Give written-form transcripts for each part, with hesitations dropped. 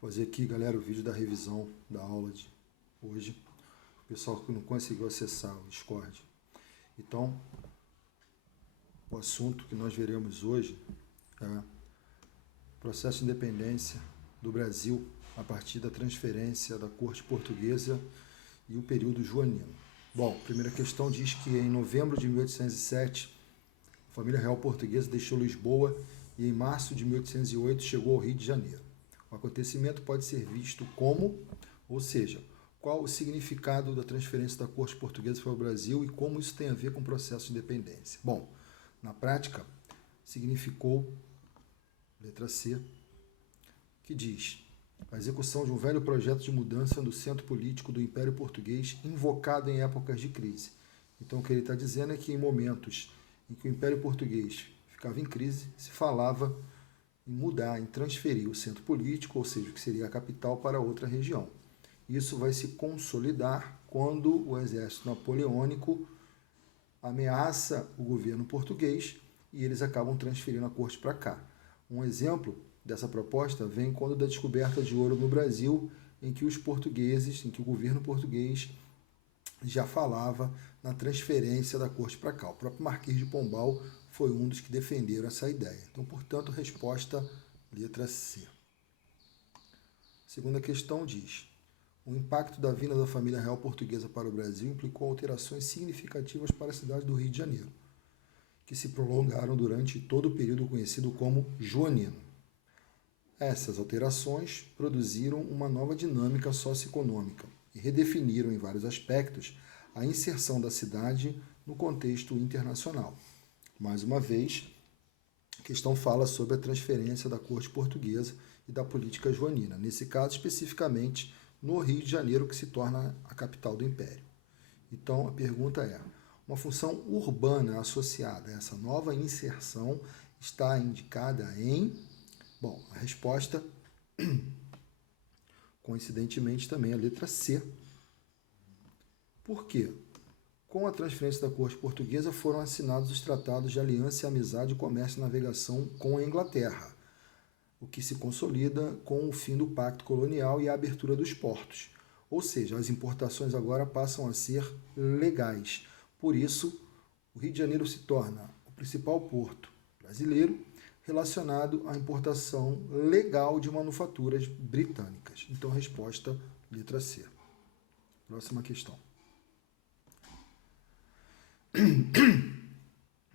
Vou fazer aqui, galera, o vídeo da revisão da aula de hoje. O pessoal que não conseguiu acessar o Discord. Então, o assunto que nós veremos hoje é o processo de independência do Brasil a partir da transferência da corte portuguesa e o período joanino. Bom, a primeira questão diz que em novembro de 1807, a família real portuguesa deixou Lisboa e em março de 1808 chegou ao Rio de Janeiro. O acontecimento pode ser visto como, ou seja, qual o significado da transferência da corte portuguesa para o Brasil e como isso tem a ver com o processo de independência. Bom, na prática, significou, letra C, que diz a execução de um velho projeto de mudança do centro político do Império Português invocado em épocas de crise. Então, o que ele está dizendo é que em momentos em que o Império Português ficava em crise, se falava em mudar, em transferir o centro político, ou seja, o que seria a capital, para outra região. Isso vai se consolidar quando o exército napoleônico ameaça o governo português e eles acabam transferindo a corte para cá. Um exemplo dessa proposta vem quando da descoberta de ouro no Brasil, em que os portugueses, em que o governo português já falava na transferência da corte para cá. O próprio Marquês de Pombal foi um dos que defenderam essa ideia. Então, portanto, resposta letra C. Segunda questão diz: o impacto da vinda da família real portuguesa para o Brasil implicou alterações significativas para a cidade do Rio de Janeiro, que se prolongaram durante todo o período conhecido como joanino. Essas alterações produziram uma nova dinâmica socioeconômica e redefiniram em vários aspectos a inserção da cidade no contexto internacional. Mais uma vez, a questão fala sobre a transferência da corte portuguesa e da política joanina, nesse caso especificamente no Rio de Janeiro, que se torna a capital do Império. Então a pergunta é: uma função urbana associada a essa nova inserção está indicada em... Bom, a resposta, coincidentemente, também é a letra C. Por quê? Com a transferência da corte portuguesa foram assinados os tratados de aliança, amizade, comércio e navegação com a Inglaterra, o que se consolida com o fim do pacto colonial e a abertura dos portos. Ou seja, as importações agora passam a ser legais. Por isso, o Rio de Janeiro se torna o principal porto brasileiro relacionado à importação legal de manufaturas britânicas. Então, resposta, letra C. Próxima questão.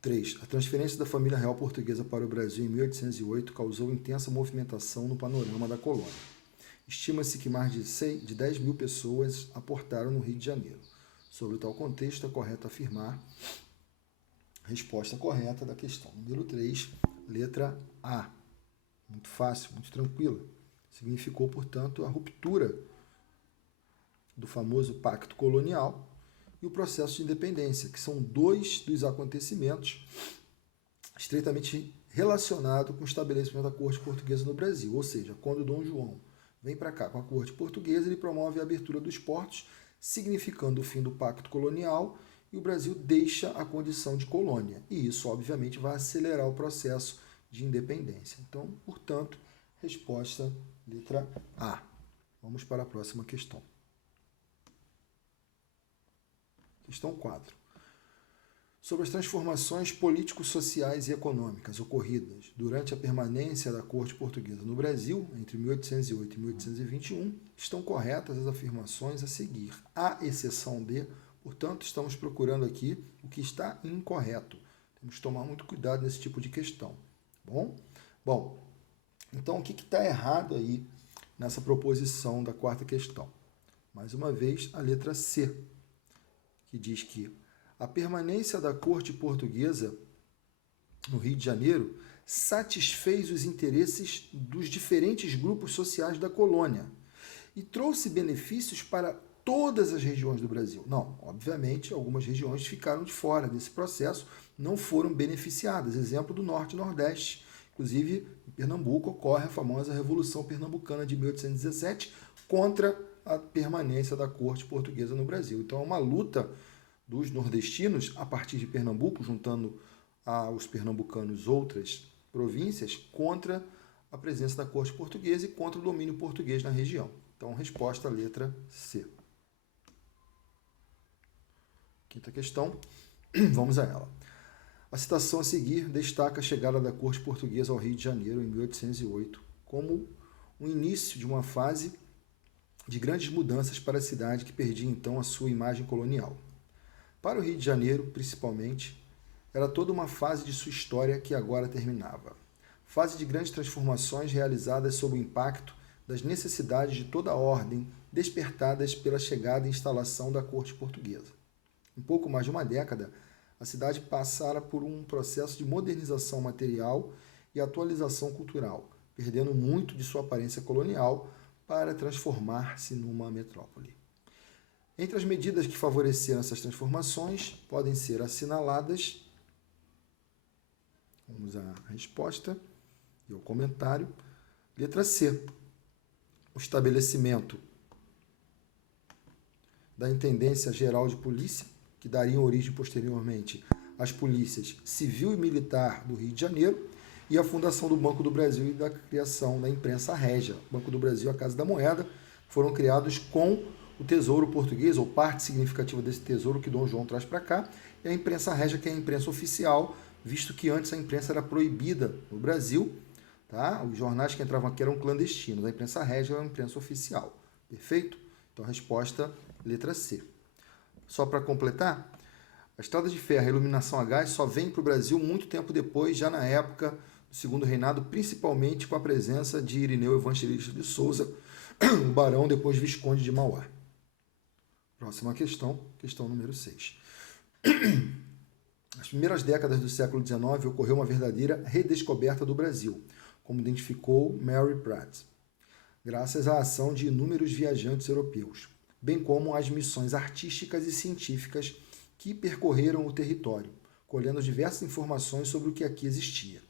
3. A transferência da família real portuguesa para o Brasil em 1808 causou intensa movimentação no panorama da colônia. Estima-se que mais de 10 mil pessoas aportaram no Rio de Janeiro. Sobre tal contexto, é correto afirmar resposta correta da questão número 3, letra A. Muito fácil, muito tranquila. Significou, portanto, a ruptura do famoso pacto colonial e o processo de independência, que são dois dos acontecimentos estreitamente relacionados com o estabelecimento da corte portuguesa no Brasil. Ou seja, quando Dom João vem para cá com a corte portuguesa, ele promove a abertura dos portos, significando o fim do pacto colonial, e o Brasil deixa a condição de colônia. E isso, obviamente, vai acelerar o processo de independência. Então, portanto, resposta letra A. Vamos para a próxima questão. Questão 4. Sobre as transformações político-sociais e econômicas ocorridas durante a permanência da corte portuguesa no Brasil, entre 1808 e 1821, estão corretas as afirmações a seguir, à exceção de... Portanto, estamos procurando aqui o que está incorreto. Temos que tomar muito cuidado nesse tipo de questão. Bom, então o que está errado aí nessa proposição da quarta questão? Mais uma vez, a letra C, que diz que a permanência da corte portuguesa no Rio de Janeiro satisfez os interesses dos diferentes grupos sociais da colônia e trouxe benefícios para todas as regiões do Brasil. Não, obviamente, algumas regiões ficaram de fora desse processo, não foram beneficiadas. Exemplo do Norte e Nordeste. Inclusive, em Pernambuco ocorre a famosa Revolução Pernambucana de 1817 contra a permanência da corte portuguesa no Brasil. Então, é uma luta dos nordestinos, a partir de Pernambuco, juntando aos pernambucanos outras províncias, contra a presença da corte portuguesa e contra o domínio português na região. Então, resposta, letra C. Quinta questão, vamos a ela. A citação a seguir destaca a chegada da corte portuguesa ao Rio de Janeiro em 1808 como o início de uma fase de grandes mudanças para a cidade que perdia então a sua imagem colonial. Para o Rio de Janeiro, principalmente, era toda uma fase de sua história que agora terminava. Fase de grandes transformações realizadas sob o impacto das necessidades de toda a ordem despertadas pela chegada e instalação da corte portuguesa. Em pouco mais de uma década, a cidade passara por um processo de modernização material e atualização cultural, perdendo muito de sua aparência colonial para transformar-se numa metrópole. Entre as medidas que favoreceram essas transformações, podem ser assinaladas, vamos à resposta e ao comentário, letra C, o estabelecimento da Intendência Geral de Polícia, que daria origem posteriormente às polícias civil e militar do Rio de Janeiro, e a fundação do Banco do Brasil e da criação da imprensa régia. O Banco do Brasil e a Casa da Moeda foram criados com o Tesouro Português, ou parte significativa desse tesouro que Dom João traz para cá, e a imprensa régia, que é a imprensa oficial, visto que antes a imprensa era proibida no Brasil, tá? Os jornais que entravam aqui eram clandestinos, a imprensa régia é a imprensa oficial. Perfeito? Então a resposta, letra C. Só para completar, a estrada de ferro e a iluminação a gás só vem para o Brasil muito tempo depois, já na época do Segundo Reinado, principalmente com a presença de Irineu Evangelista de Souza, o barão, depois Visconde de Mauá. Próxima questão, questão número 6. Nas primeiras décadas do século XIX ocorreu uma verdadeira redescoberta do Brasil, como identificou Mary Pratt, graças à ação de inúmeros viajantes europeus, bem como às missões artísticas e científicas que percorreram o território, colhendo diversas informações sobre o que aqui existia.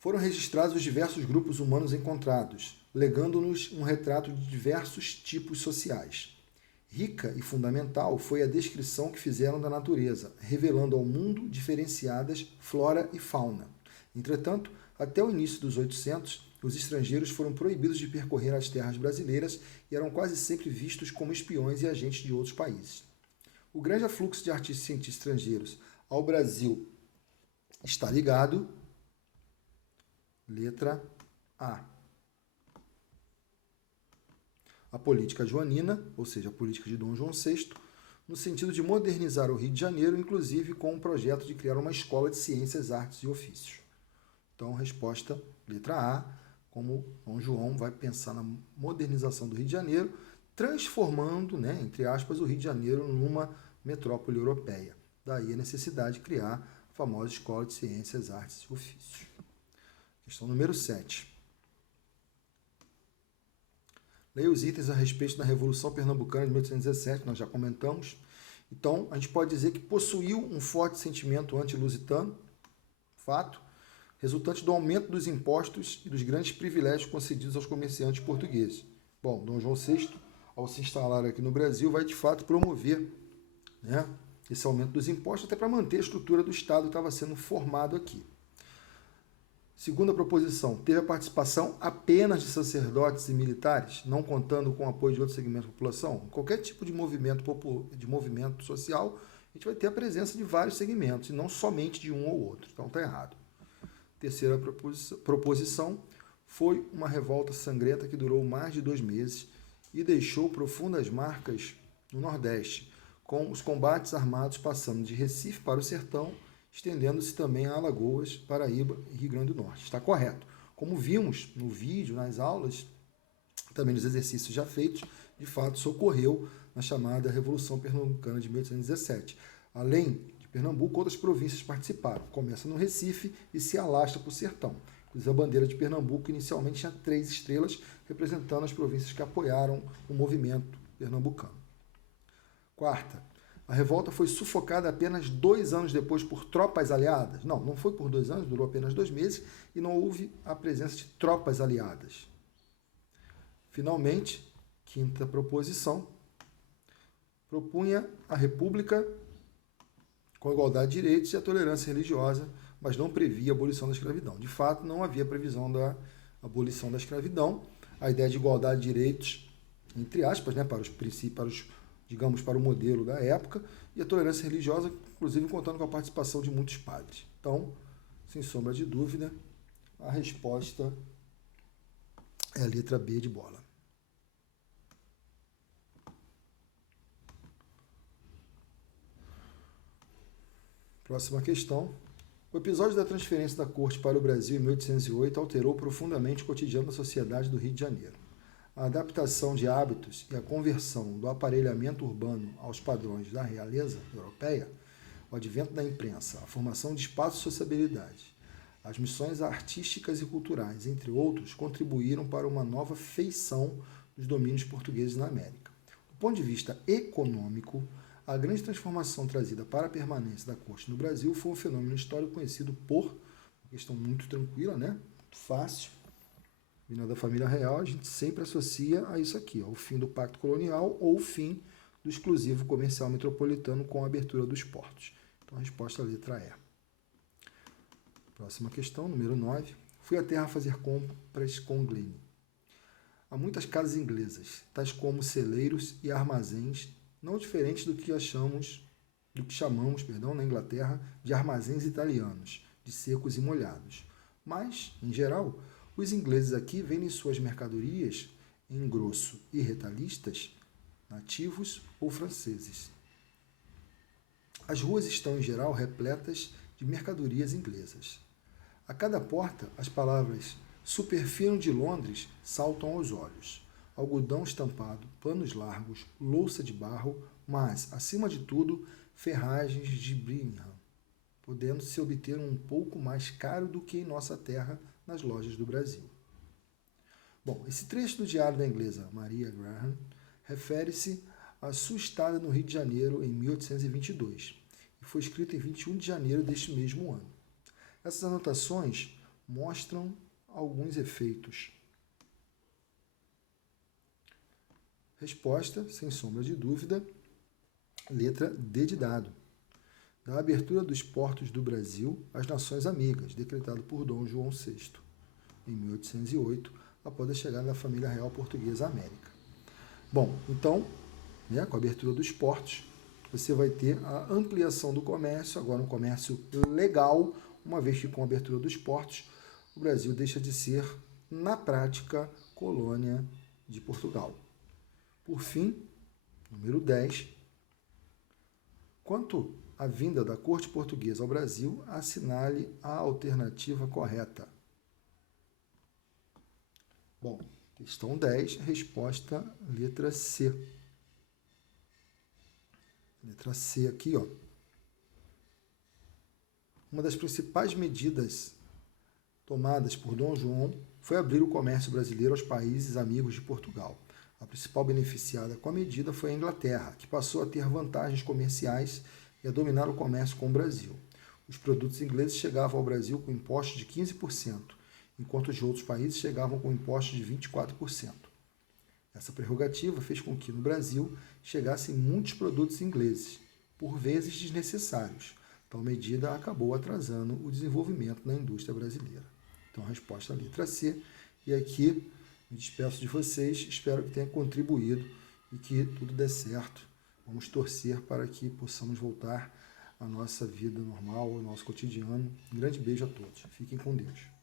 Foram registrados os diversos grupos humanos encontrados, legando-nos um retrato de diversos tipos sociais. Rica e fundamental foi a descrição que fizeram da natureza, revelando ao mundo diferenciadas flora e fauna. Entretanto, até o início dos 800, os estrangeiros foram proibidos de percorrer as terras brasileiras e eram quase sempre vistos como espiões e agentes de outros países. O grande afluxo de artistas e cientistas estrangeiros ao Brasil está ligado, letra A, a política joanina, ou seja, a política de Dom João VI, no sentido de modernizar o Rio de Janeiro, inclusive com o projeto de criar uma escola de ciências, artes e ofícios. Então, resposta, letra A, como Dom João vai pensar na modernização do Rio de Janeiro, transformando, entre aspas, o Rio de Janeiro numa metrópole europeia. Daí a necessidade de criar a famosa Escola de Ciências, Artes e Ofícios. Questão número 7. Leia os itens a respeito da Revolução Pernambucana de 1817, nós já comentamos. Então, a gente pode dizer que possuiu um forte sentimento anti-lusitano, fato, resultante do aumento dos impostos e dos grandes privilégios concedidos aos comerciantes portugueses. Bom, Dom João VI, ao se instalar aqui no Brasil, vai de fato promover esse aumento dos impostos, até para manter a estrutura do Estado que estava sendo formado aqui. Segunda proposição, teve a participação apenas de sacerdotes e militares, não contando com o apoio de outros segmentos da população? Qualquer tipo de movimento social, a gente vai ter a presença de vários segmentos, e não somente de um ou outro. Então está errado. Terceira proposição, foi uma revolta sangrenta que durou mais de 2 meses e deixou profundas marcas no Nordeste, com os combates armados passando de Recife para o Sertão, estendendo-se também a Alagoas, Paraíba e Rio Grande do Norte. Está correto. Como vimos no vídeo, nas aulas, também nos exercícios já feitos, de fato, isso ocorreu na chamada Revolução Pernambucana de 1817. Além de Pernambuco, outras províncias participaram. Começa no Recife e se alastra para o Sertão. Inclusive, a bandeira de Pernambuco inicialmente tinha 3 estrelas, representando as províncias que apoiaram o movimento pernambucano. Quarta, a revolta foi sufocada apenas 2 anos depois por tropas aliadas? Não foi por 2 anos, durou apenas 2 meses e não houve a presença de tropas aliadas. Finalmente, quinta proposição, propunha a república com a igualdade de direitos e a tolerância religiosa, mas não previa a abolição da escravidão. De fato, não havia previsão da abolição da escravidão. A ideia de igualdade de direitos, entre aspas, né, para os princípios, digamos, para o modelo da época, e a tolerância religiosa, inclusive contando com a participação de muitos padres. Então, sem sombra de dúvida, a resposta é a letra B de bola. Próxima questão. O episódio da transferência da corte para o Brasil em 1808 alterou profundamente o cotidiano da sociedade do Rio de Janeiro. A adaptação de hábitos e a conversão do aparelhamento urbano aos padrões da realeza europeia, o advento da imprensa, a formação de espaços de sociabilidade, as missões artísticas e culturais, entre outros, contribuíram para uma nova feição dos domínios portugueses na América. Do ponto de vista econômico, a grande transformação trazida para a permanência da corte no Brasil foi um fenômeno histórico conhecido por, uma questão muito tranquila, né? Muito fácil, vindo da família real, a gente sempre associa a isso aqui, ó, o fim do pacto colonial ou o fim do exclusivo comercial metropolitano com a abertura dos portos. Então a resposta é a letra E. Próxima questão, número 9. Fui à terra fazer compras com Glenn. Há muitas casas inglesas, tais como celeiros e armazéns, não diferentes do que chamamos na Inglaterra de armazéns italianos, de secos e molhados. Mas, em geral, os ingleses aqui vendem suas mercadorias em grosso e retalhistas, nativos ou franceses. As ruas estão, em geral, repletas de mercadorias inglesas. A cada porta, as palavras superfino de Londres saltam aos olhos. Algodão estampado, panos largos, louça de barro, mas, acima de tudo, ferragens de Birmingham, podendo-se obter um pouco mais caro do que em nossa terra nas lojas do Brasil. Bom, esse trecho do diário da inglesa Maria Graham refere-se à sua estada no Rio de Janeiro em 1822 e foi escrito em 21 de janeiro deste mesmo ano. Essas anotações mostram alguns efeitos. Resposta, sem sombra de dúvida, letra D de dado. Da abertura dos portos do Brasil às nações amigas, decretado por Dom João VI, em 1808, após a chegada da família real portuguesa à América. Bom, então, né, com a abertura dos portos, você vai ter a ampliação do comércio, agora um comércio legal, uma vez que com a abertura dos portos, o Brasil deixa de ser, na prática, colônia de Portugal. Por fim, número 10, quanto à vinda da corte portuguesa ao Brasil, assinale a alternativa correta. Bom, questão 10, resposta letra C. Letra C aqui, ó. Uma das principais medidas tomadas por Dom João foi abrir o comércio brasileiro aos países amigos de Portugal. A principal beneficiada com a medida foi a Inglaterra, que passou a ter vantagens comerciais e a dominar o comércio com o Brasil. Os produtos ingleses chegavam ao Brasil com impostos de 15%, enquanto os de outros países chegavam com impostos de 24%. Essa prerrogativa fez com que no Brasil chegassem muitos produtos ingleses, por vezes desnecessários. Tal medida acabou atrasando o desenvolvimento na indústria brasileira. Então a resposta é a letra C, e aqui me despeço de vocês, espero que tenha contribuído e que tudo dê certo. Vamos torcer para que possamos voltar à nossa vida normal, ao nosso cotidiano. Um grande beijo a todos. Fiquem com Deus.